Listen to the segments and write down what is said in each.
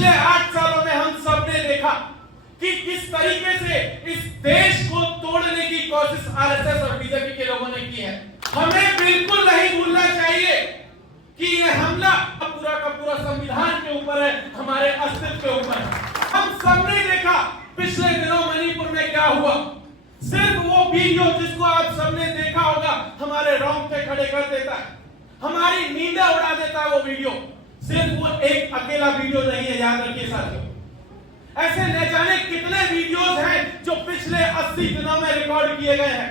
पिछले 8 सालों में हम सबने देखा कि किस तरीके से इस देश को तोड़ने की कोशिश आरएसएस और बीजेपी के लोगों ने की है। हमें बिल्कुल नहीं भूलना चाहिए कि यह हमला पूरा का पूरा संविधान के ऊपर है, हमारे अस्तित्व के ऊपर है। हम सबने देखा पिछले दिनों मणिपुर में क्या हुआ। सिर्फ वो वीडियो जिसको आप सबने देखा होगा हमारे रोंगटे खड़े कर देता है, हमारी नींदें उड़ा देता है वो वीडियो। सिर्फ वो एक अकेला वीडियो नहीं है, याद रखिए साथियों। ऐसे न जाने कितने वीडियोस हैं जो पिछले 80 दिनों में रिकॉर्ड किए गए हैं।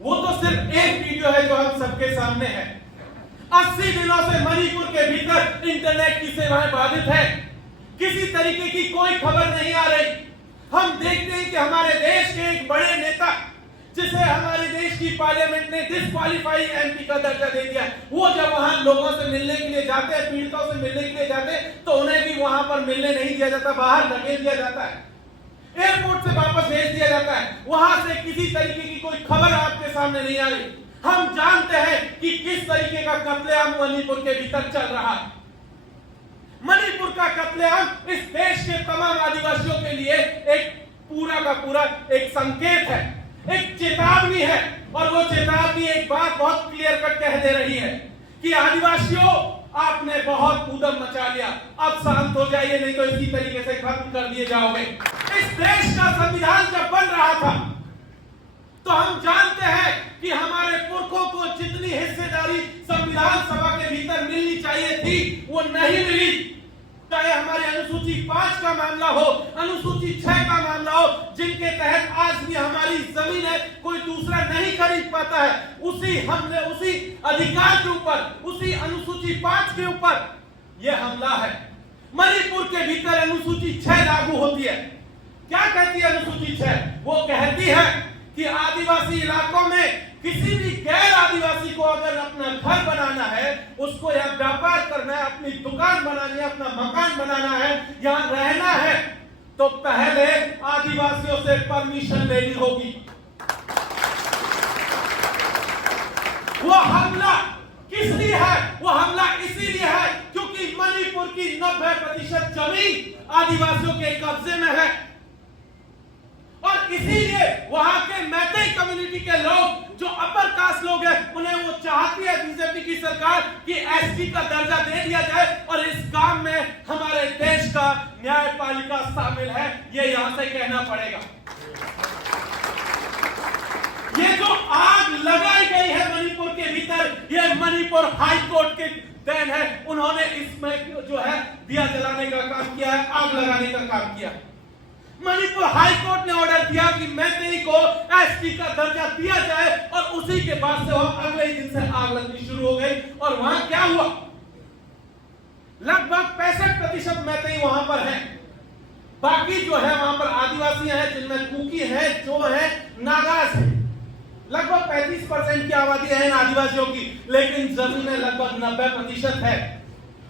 वो तो सिर्फ एक वीडियो है जो हम सबके सामने है। 80 दिनों से मणिपुर के भीतर इंटरनेट की सेवाएं बाधित है, किसी तरीके की कोई खबर नहीं आ रही। हम देखते हैं कि हमारे देश के एक बड़े नेता जिसे हमारे देश की पार्लियामेंट ने डिस्क्वालीफाइड एमपी का दर्जा दे दिया, वो जब वहां लोगों से मिलने के लिए जाते हैं, पीड़ितों से मिलने के लिए जाते हैं, तो उन्हें भी वहां पर मिलने नहीं दिया जाता, बाहर धकेल दिया जाता है, एयरपोर्ट से वापस भेज दिया जाता है। वहां से किसी तरीके की कोई खबर आपके सामने नहीं आ रही। हम जानते हैं कि किस तरीके का कत्लेआम मणिपुर के भीतर चल रहा है। मणिपुर का कत्लेआम इस देश के तमाम आदिवासियों के लिए एक पूरा का पूरा एक संकेत है, एक चेतावनी है। और वो चेतावनी एक बात बहुत क्लियर कट कह दे रही है कि आदिवासियों, आपने बहुत उद्यम मचा लिया, अब शांत हो जाइए, नहीं तो इसी तरीके से खत्म कर दिए जाओगे। इस देश का संविधान जब बन रहा था तो हम जानते हैं कि हमारे पुरखों को जितनी हिस्सेदारी संविधान सभा के भीतर मिलनी चाहिए थी वो नहीं मिली। चाहे हमारे अनुसूची 5 का मामला हो, अनुसूची 6 का मामला हो, जिनके तहत आज भी हमारी जमीन है कोई दूसरा नहीं खरीद पाता है, उसी हमले, उसी अधिकार के ऊपर, उसी अनुसूची 5 के ऊपर यह हमला है। मणिपुर के भीतर अनुसूची 6 लागू होती है। क्या कहती है अनुसूची 6? वो कहती है कि आदिवासी इलाकों में किसी भी गैर आदिवासी को अगर अपना घर बनाना है, उसको यहाँ व्यापार करना है, अपनी दुकान बनानी है, अपना मकान बनाना है, यहाँ रहना है, तो पहले आदिवासियों से परमिशन लेनी होगी। वो हमला किस लिए है? वो हमला इसीलिए है क्योंकि मणिपुर की 90% जमीन आदिवासियों के कब्जे में है और इसीलिए वहां के मैतेई कम्युनिटी के लोग जो अपर कास्ट लोग हैं, उन्हें वो चाहती है बीजेपी की सरकार कि एसटी का दर्जा दे दिया जाए और इस काम में हमारे देश का न्यायपालिका शामिल है। ये यहां से कहना पड़ेगा। ये जो आग लगाई गई है मणिपुर के भीतर, ये मणिपुर हाई कोर्ट के देन है। उन्होंने इसमें जो है दिया जलाने का काम किया है, आग लगाने का काम किया। मणिपुर हाई कोर्ट ने ऑर्डर दिया कि मैतेई को एसटी का दर्जा दिया जाए और उसी के बाद से वहां अगले दिन से आग लगनी शुरू हो गई। और वहां क्या हुआ? लगभग 65% मैतेई वहां पर हैं। बाकी जो है वहां पर आदिवासी हैं, जिनमें कुकी हैं, जो है नागास हैं। लगभग 35% की आबादी है इन आदिवासियों की, लेकिन जमीनें लगभग 90% है।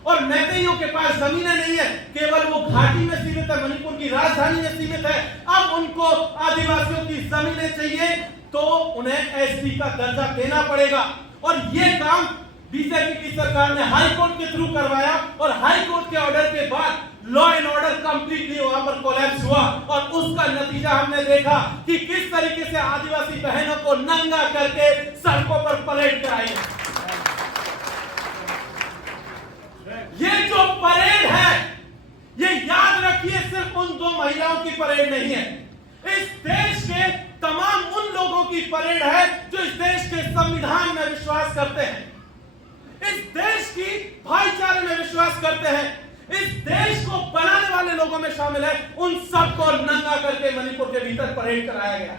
और मैतेइयों के पास जमीनें नहीं है, केवल वो घाटी में सीमित है, मणिपुर की राजधानी में सीमित है। अब उनको आदिवासियों की जमीनें चाहिए तो उन्हें एसटी का दर्जा देना पड़ेगा। और ये काम बीजेपी की सरकार ने हाई कोर्ट के थ्रू करवाया और हाई कोर्ट के ऑर्डर के बाद लॉ एंड ऑर्डर कंप्लीटली वहां पर कोलैप्स हुआ। और उसका नतीजा हमने देखा कि किस तरीके से आदिवासी बहनों को नंगा करके सड़कों पर परेड कराई है। ये जो परेड है, ये याद रखिए, सिर्फ उन 2 महिलाओं की परेड नहीं है, इस देश के तमाम उन लोगों की परेड है जो इस देश के संविधान में विश्वास करते हैं, इस देश की भाईचारे में विश्वास करते हैं, इस देश को बनाने वाले लोगों में शामिल है। उन सबको नंगा करके मणिपुर के भीतर परेड कराया गया।